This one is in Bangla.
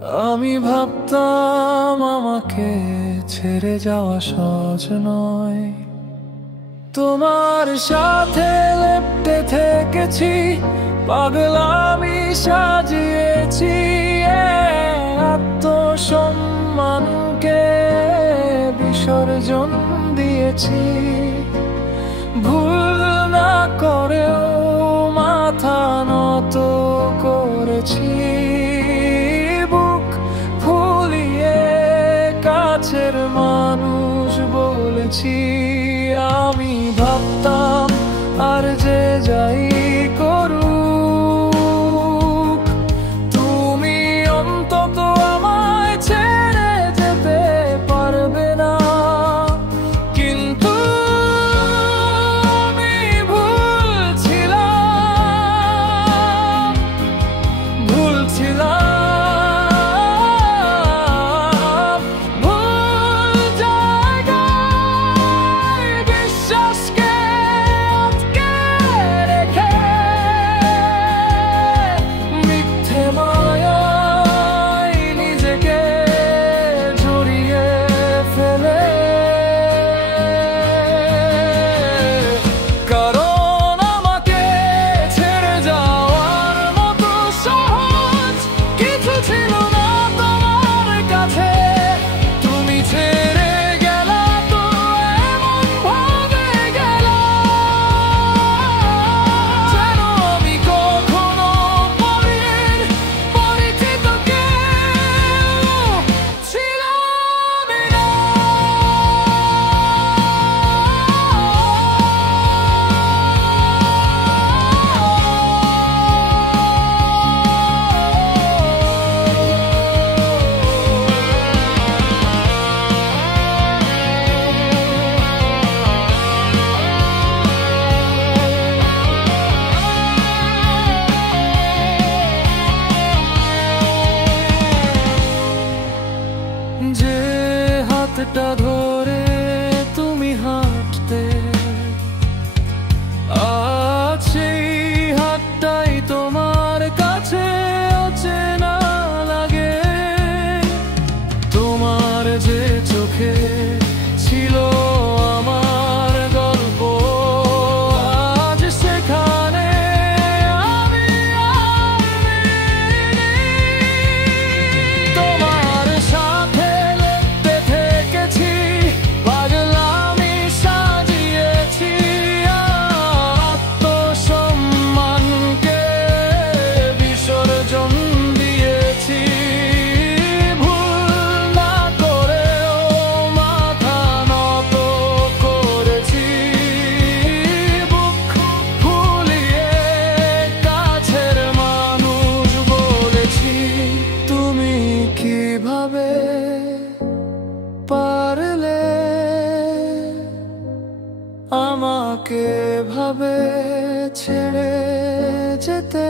আমি ভাবতাম আমাকে ছেড়ে যাওয়া সহজ নয়। তোমার সাথে লেপ্টে থেকেছি, পাগলামি সাজিয়েছি, আত্মসম্মানকে বিসর্জন দিয়েছি। ভুল না করেও মাথা নত করেছি, বুক ফুলিয়ে কাছের মানুষ বলেছি। আমি ভাবতাম আর যে যাই করুক, তুমি অন্তত আমায় ছেড়ে যেতে পারবে না। কিন্তু আমি ভুলছিলাম ভুল জায়গায় বিশ্বাসকে আটকে রেখে, মিথ্যে মায়ায় নিজেকে জড়িয়ে ফেলে। কারণ আমাকে ছেড়ে যাওয়ার মতো সহজ কিছু ছিল না তোমার কাছে। তুমি ছেড়ে গেলা তো এমন ভাবে গেলা, যেন আমি কখনো পরিচিত কেউ ছিলামই না। যে হাতটা ধরে তুমি হাঁটতে, আজ সেই হাতটাই তোমার কাছে অচেনা লাগে। তোমার যে চোখে ছিল আমার গল্প, আজ সেখানে আমি আর নেই। তোমার সাথে লেপ্টে থেকেছি, পাগলামি সাজিয়েছি, আত্মসম্মানকে বিসর্জন দিয়েছি। ভুল না করেও মাথা নত করেছি, বুক ফুলিয়ে কাছের মানুষ বলেছি। তুমি কিভাবে পারলে আমাকে ভাবে ছেড়ে যেতে?